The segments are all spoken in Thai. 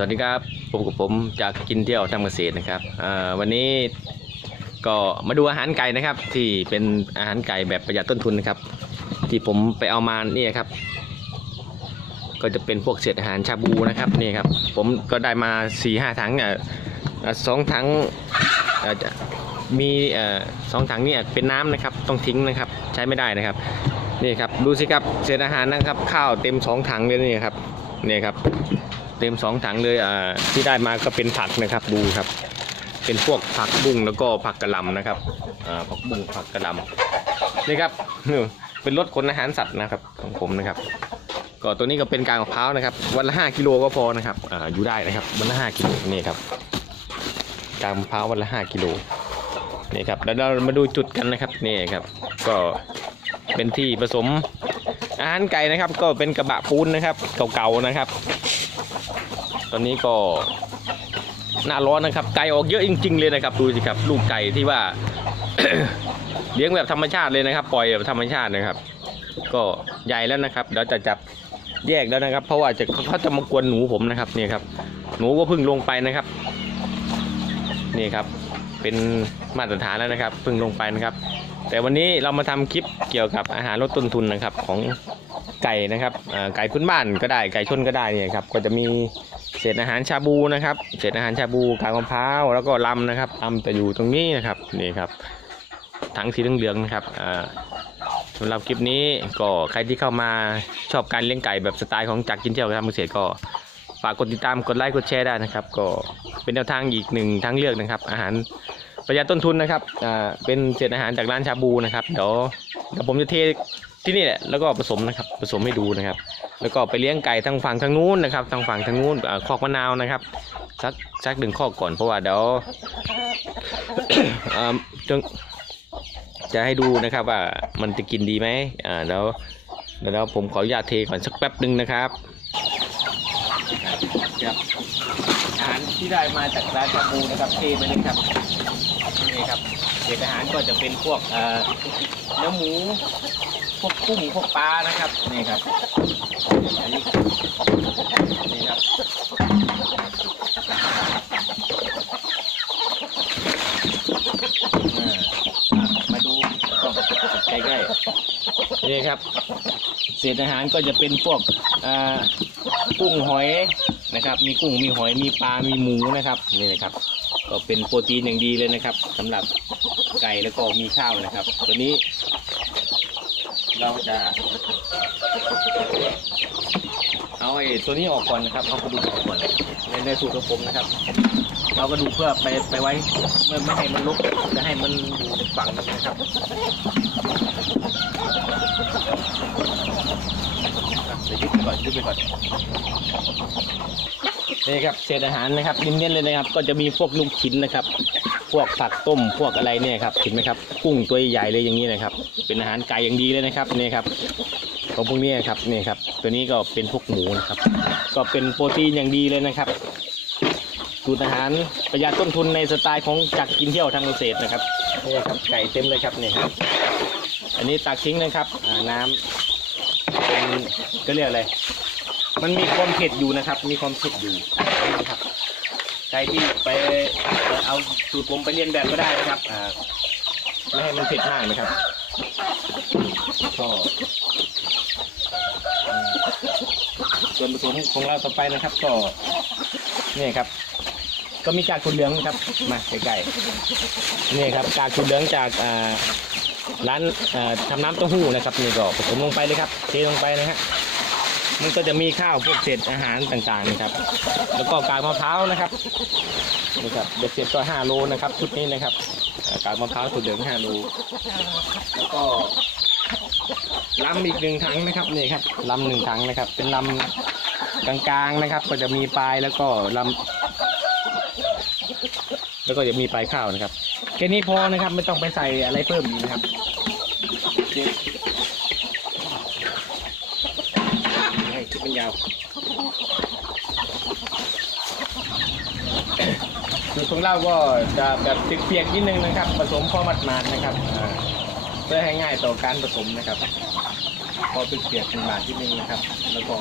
สวัสดีครับผมกับผมจากกินเที่ยวทำเกษตรนะครับวันนี้ก็มาดูอาหารไก่นะครับ ที่เป็นอาหารไก่แบบประหยัดต้นทุนนะครับ ที่ผมไปเอามานี่ครับ ก็จะเป็นพวกเศษอาหารชาบูนะครับนี่ครับ ผมก็ได้มา4ี่ห้าถังอะอะสองถังมีสองถังนี่เป็นน้ำนะครับ ต้องทิ้งนะครับ ใช้ไม่ได้นะครับนี่ครับดูสิครับเศษอาหารนะครับ ข้าวเต็มสองถังเลยนี่ครับนี่ครับ เต็มสองถังเลยอ่าที่ได้มาก็เป็นผักนะครับดูครับ เป็นพวกผักบุ้งแล้วก็ผักกระหล่ำนะครับอ่าผักบุ้งผักกระหล่ำนี่ครับเป็นรถขนอาหารสัตว์นะครับของผมนะครับ ก็ตัวนี้ก็เป็นกางมะพร้าวนะครับ วันละห้ากิโลก็พอนะครับอ่าอยู่ได้นะครับวันละห้ากิโลนี่ครับกางมะพร้าววันละห้ากิโลนี่ครับแล้วเรามาดูจุดกันนะครับนี่ครับ ก็เป็นที่ผสมอาหารไก่นะครับ ก็เป็นกระบะปูนนะครับ เก่าๆนะครับ ตอนนี้ก็หน้าร้อนนะครับ ไก่ออกเยอะจริง ๆ เลยนะครับ ดูสิครับ ลูกไก่ที่ว่า เลี้ยงแบบธรรมชาติเลยนะครับ ปล่อยแบบธรรมชาตินะครับ ก็ใหญ่แล้วนะครับเดี๋ยวจะจับแยกแล้วนะครับ เพราะว่าจะเขาจะมากวนหนูผมนะครับนี่ครับ หนูก็เพิ่งลงไปนะครับ นี่ครับ เป็นมาตรฐานแล้วนะครับเพิ่งลงไปนะครับแต่วันนี้เรามาทำคลิปเกี่ยวกับอาหารลดต้นทุนนะครับของไก่นะครับไก่พื้นบ้านก็ได้ไก่ชนก็ได้เนี่ยครับก็จะมีเศษอาหารชาบูนะครับเศษอาหารชาบูกากมะพร้าวแล้วก็ลำนะครับลำจะอยู่ตรงนี้นะครับนี่ครับถังสีเหลืองๆนะครับอ่าสำหรับคลิปนี้ก็ใครที่เข้ามาชอบการเลี้ยงไก่แบบสไตล์ของจักรกินเที่ยวทำเกษตรก็ฝากกดติดตามกดไลค์กดแชร์ได้นะครับ ก็เป็นแนวทางอีกหนึ่งทางเลือกนะครับ อาหาร ประหยัดต้นทุนนะครับอ่าเป็นเศษอาหารจากร้านชาบูนะครับเดี๋ยวเดี๋ยวผมจะเทที่นี่แหละแล้วก็ผสมนะครับผสมให้ดูนะครับ แล้วก็ไปเลี้ยงไก่ทางฝั่งทางนู้นนะครับทางฝั่งทางนู้นอคอกมะนาวนะครับสักสักหนึ่งคอกก่อนเพราะว่าเดี๋ยวอ่าจะจะให้ดูนะครับว่ามันจะกินดีไหมอ่าเดี๋ยวเดี๋ยวผมขออนุญาตเทก่อนสักแป๊บหนึ่งนะครับครับอาหารที่ได้มาจากร้านชาบูนะครับเทไปเลยครับ นี่ครับเศษอาหารก็จะเป็นพวกเนื้อหมู พวกกุ้งพวกปลานะครับนี่ครับอันนี้นี่ครับมาดูใกล้ๆนี่ครับเศษอาหารก็จะเป็นพวกกุ้งหอยนะครับ มีกุ้งมีหอยมีปลามีหมูนะครับนี่นะครับ ก็เป็นโปรตีนอย่างดีเลยนะครับสำหรับไก่แล้วก็มีข้าวนะครับ ตัวนี้ เราจะ เอาไอ้ตัวนี้ออกก่อนนะครับเอากระดูกออกก่อนในในสูตรของผมนะครับ เรากระดูกเพื่อไปไปไว้ไม่ไม่ให้มันลุกจะให้มันอยู่ฝั่งนี้นะครับเดี๋ยวยึดไปก่อนยึดไปก่อน นี่ครับเศษอาหารนะครับเน้นๆเลยนะครับ ก็จะมีพวกลูกชิ้นนะครับ พวกผักต้มพวกอะไรเนี่ยครับเห็นไหมครับกุ้งตัวใหญ่เลยอย่างนี้นะครับ เป็นอาหารไก่อย่างดีเลยนะครับนี่ครับของพวกนี้ครับนี่ครับ ตัวนี้ก็เป็นพวกหมูนะครับ ก็เป็นโปรตีนอย่างดีเลยนะครับสูตรอาหารประหยัดต้นทุนในสไตล์ของจักรกินเที่ยวทางเกษตรนะครับนี่ครับไก่เต็มเลยครับนี่ครับ อันนี้ตักทิ้งนะครับน้ำเป็นก็เรียกอะไร มันมีความเผ็ดอยู่นะครับ มีความเผ็ดอยู่นะครับใครที่ไปเอาสูตรผมไปเรียนแบบก็ได้นะครับอ่าไม่ให้มันเผ็ดมากนะครับก็ส่วนผสมของเราต่อไปนะครับ ก็นี่ครับ ก็มีกากถั่วเหลืองนะครับมาใกล้ๆนี่ครับกากถั่วเหลืองจากอ่าร้านทำน้ำเต้าหู้นะครับนี่ก็ผสมลงไปเลยครับเทลงไปนะฮะ มันก็จะมีข้าวพวกเศษอาหารต่างๆนะครับ แล้วก็กากมะพร้าวนะครับนี่ครับเบ็ดเสร็จก็5โลนะครับชุดนี้นะครับกากมะพร้าวสุดเหลือง5โลแล้วก็ลำอีกหนึ่งถังนะครับนี่ครับลำหนึ่งถังนะครับ เป็นลำกลางๆนะครับ ก็จะมีปลายแล้วก็ลำแล้วก็จะมีปลายข้าวนะครับแค่นี้พอนะครับไม่ต้องไปใส่อะไรเพิ่มอีกนะครับให้ คลิปมันยาวสูตรของเราก็จะแบบเปียกๆนิดนึงนะครับ ผสมพอหมาดนะครับเพื่อให้ง่ายต่อการผสมนะครับ พอเปียกๆเป็นหมาดนิดนึงนะครับ แล้วก็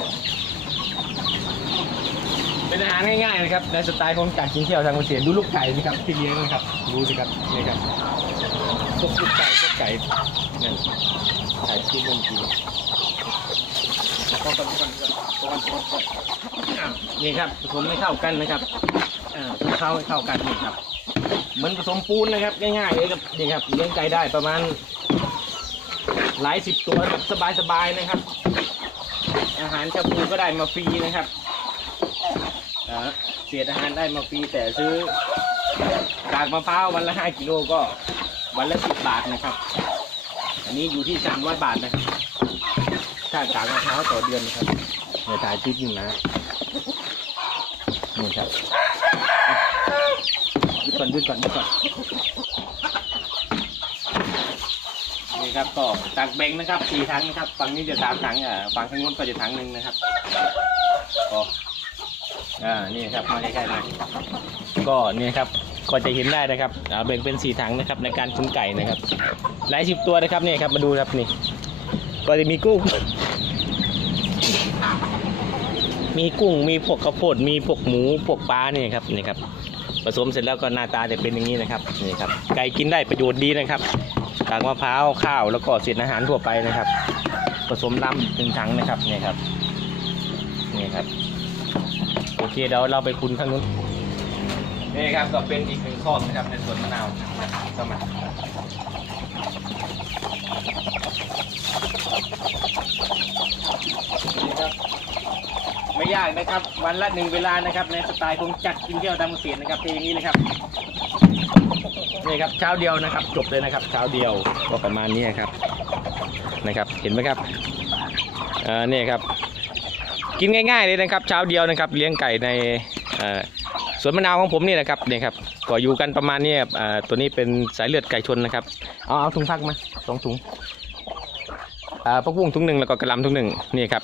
เป็นอาหารง่ายๆนะครับ ในสไตล์ของการกินเที่ยวทางเกษตรดูลูกไก่นะครับที่เลี้ยงนะครับดูสิครับนี่ครับพวกลูกไก่พวกไก่เนี่ยไก่ที่มันกินก็กันกันกันกั นี่ครับผสมให้เข้ากันนะครับอ่าเข้าให้เข้ากันนี่ครับเหมือนผสมปูนนะครับง่ายๆเลยครับนี่ครับเลี้ยงไก่ได้ประมาณ หลายสิบตัวแบบสบายๆนะครับ อาหารชาบูก็ได้มาฟรีนะครับเอ่อเศษอาหารได้มาฟรีแต่ซื้อกากมะพร้าววันละห้ากิโลก็วันละสิบบาทนะครับ อันนี้อยู่ที่สามร้อยบาทนะครับค่ากากมะพร้าวต่อเดือนนะครับ ในถ่ายคลิปหนึ่งนะนี่ครับยึดก่อนยึดก่อนยึดก่อนนี่ครับก็ตักแบงนะครับสี่ถังนะครับฝั่งนี้จะสามถังอ่าฝั่งข้างโน้นก็จะถังหนึ่งนะครับก็อ่านี่ครับมาใกล้ๆหน่อยก็นี่ครับก็จะเห็นได้นะครับอ่าแบ่งเป็นสี่ถังนะครับในการคุนไก่นะครับ หลายสิบตัวนะครับเนี่ยครับมาดูครับนี่ก็จะมีกุ้ง มีกุ้งมีพวกข้าวโพดมีพวกหมูพวกปลาเนี่ยครับนี่ครับผสมเสร็จแล้วก็หน้าตาจะเป็นอย่างนี้นะครับนี่ครับไก่กินได้ประโยชน์ดีนะครับกากมะพร้าวข้าวแล้วก็เศษอาหารทั่วไปนะครับ ผสมน้ำหนึ่งถังนะครับนี่ครับนี่ครับโอเคเดี๋ยวเราไปคุณข้างนู้นนี่ครับก็เป็นอีกหนึ่งข้อนะครับในสวนมะนาวเข้ามาครับ ไม่ยากนะครับ วันละหนึ่งเวลานะครับ ในสไตล์ผมจัดกินเที่ยวตามเกษตรนะครับเป็นอย่างนี้เลยครับนี่ครับเช้าเดียวนะครับ จบเลยนะครับเช้าเดียวก็ประมาณนี้ครับนะครับ เห็นไหมครับเอ่อนี่ครับ กินง่าย ๆเลยนะครับ เช้าเดียวนะครับ เลี้ยงไก่ในสวนมะนาวของผมนี่นะครับนี่ครับก็อยู่กันประมาณนี้ครับตัวนี้เป็นสายเลือดไก่ชนนะครับ เอาเอาถุงพักมาสองถุงอ่าพักบุ้งทุงหนึ่งแล้วก็กระลำทุงหนึ่งนี่ครับ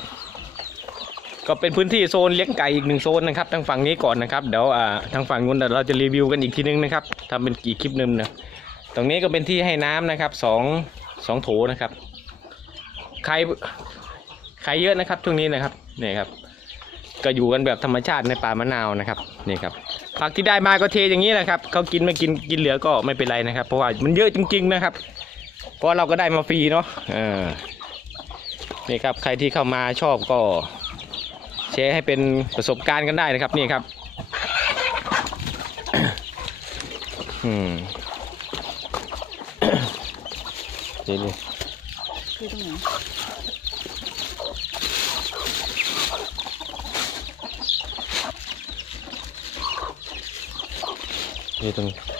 ก็เป็นพื้นที่โซนเลี้ยงไก่อีกหนึ่งโซนนะครับทางฝั่งนี้ก่อนนะครับเดี๋ยวอ่าทางฝั่งนู้นเดี๋ยวเราจะรีวิวกันอีกทีนึงนะครับทำเป็นกี่คลิปนึงนะตรงนี้ก็เป็นที่ให้น้ำนะครับสองสองโถนะครับใครใครเยอะนะครับช่วงนี้นะครับนี่ครับ ก็อยู่กันแบบธรรมชาติในป่ามะนาวนะครับนี่ครับผักที่ได้มาก็เทอย่างนี้แหละครับเขากินไม่กินกินเหลือก็ไม่เป็นไรนะครับ เพราะว่ามันเยอะจริง ๆนะครับ เพราะเราก็ได้มาฟรีเนาะนี่ครับใครที่เข้ามาชอบก็ แชร์ให้เป็นประสบการณ์กันได้นะครับนี่ครับอืมเดี๋ยวนี้คือตรงไหนนี่ตรงนี้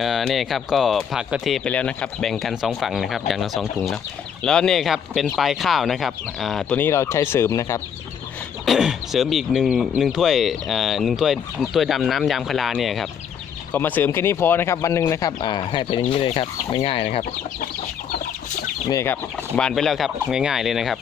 อ่อนี่ครับก็ผักก็เทไปแล้วนะครับ แบ่งกันสองฝั่งนะครับอย่างละสองถุงนะแล้วนี่ครับเป็นปลายข้าวนะครับอ่าตัวนี้เราใช้เสริมนะครับ เสริมอีกหนึ่งหนึ่งถ้วยอ่าหนึ่งถ้วยถ้วยดำน้ำยางพาราเนี่ยครับก็มาเสริมแค่นี้พอนะครับวันหนึ่งนะครับอ่าให้เป็นอย่างนี้เลยครับไม่ง่ายนะครับนี่ครับหวานไปแล้วครับง่ายๆเลยนะครับ